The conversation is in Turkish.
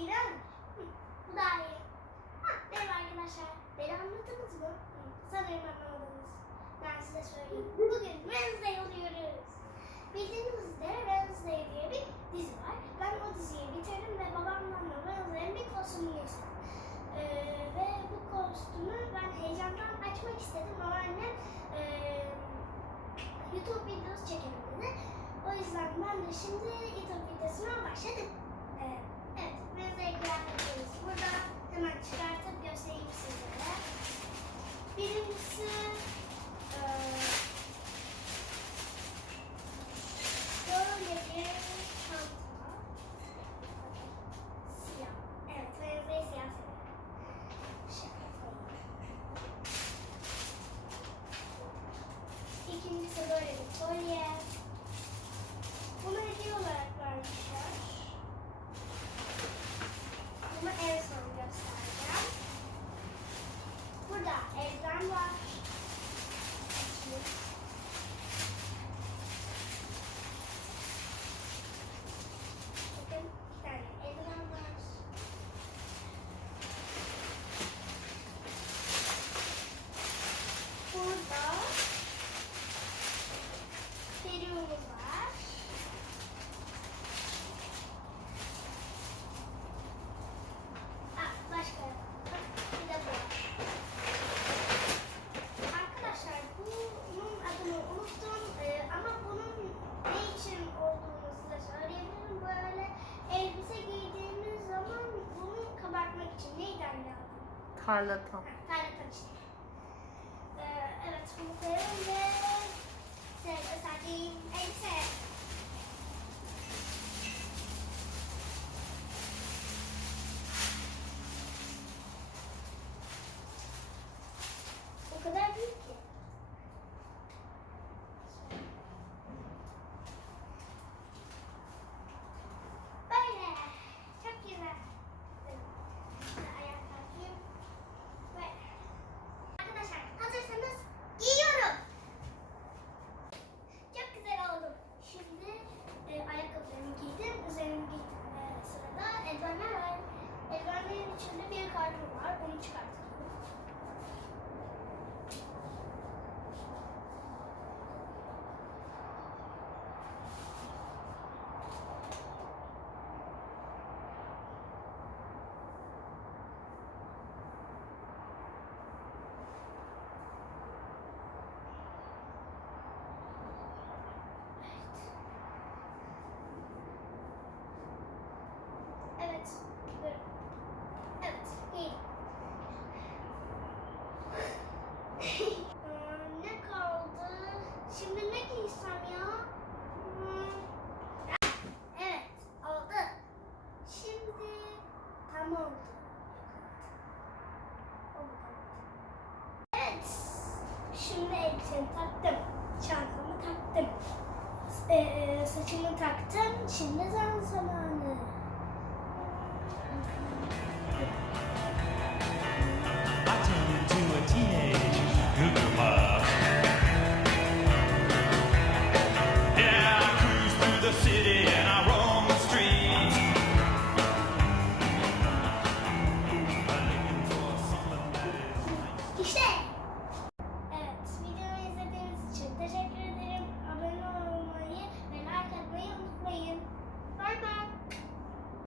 İrem. Bu daha iyi. Merhaba arkadaşlar. Beni anladınız mı? Sanırım anlamadınız. Ben size söyleyeyim. Bugün Wednesday oluyoruz. Bildiğiniz üzere Wednesday diye bir dizi var. Ben o diziyi bitirdim ve babamdan da Wednesday'in bir kostümünü istedim. Ve bu kostümü ben heyecandan açmak istedim ama annem YouTube videosu çekelim dedi. O yüzden ben de şimdi YouTube videosuna başladım. Evet, Wednesday kıyafetlerimiz burada. Hemen çıkartıp göstereyim sizlere. Birincisi böyle bir çanta. Siyah. Evet, Wednesday siyah seviyorum. İkincisi böyle bir kolye. Bunu hediye olarak vermişler. Bunu en son göstereceğim. Burada eldiven var. Açayım. Bakın bir tane eldiven var. Burada periyumuz var. Başka bir de bu. Arkadaşlar bunun adını unuttum ama bunun ne için olduğunu size söyleyebilirim. Böyle elbise giydiğimiz zaman bunu kabartmak için neydi anne adı? Tarlatan. Tarlatan işte. Evet bunu koyalım ve size gösterdiğim elbise. O kadar büyük ki. Böyle. Çok güzel. Ayak takayım. Böyle. Arkadaşlar hazırsanız giyiyorum. Çok güzel oldum. Şimdi ayakkabılarımı giydim. Üzerine sırada eldivenler var. Eldivenlerin içinde bir karton var. Onu çıkartalım. Evet. Evet. İyi. Ne kaldı? Şimdi ne giysem ya? Evet. Oldu. Şimdi tam oldu. Evet. Şimdi elbisemi taktım. Çantamı taktım. Saçımı taktım. Şimdi zam zamanı.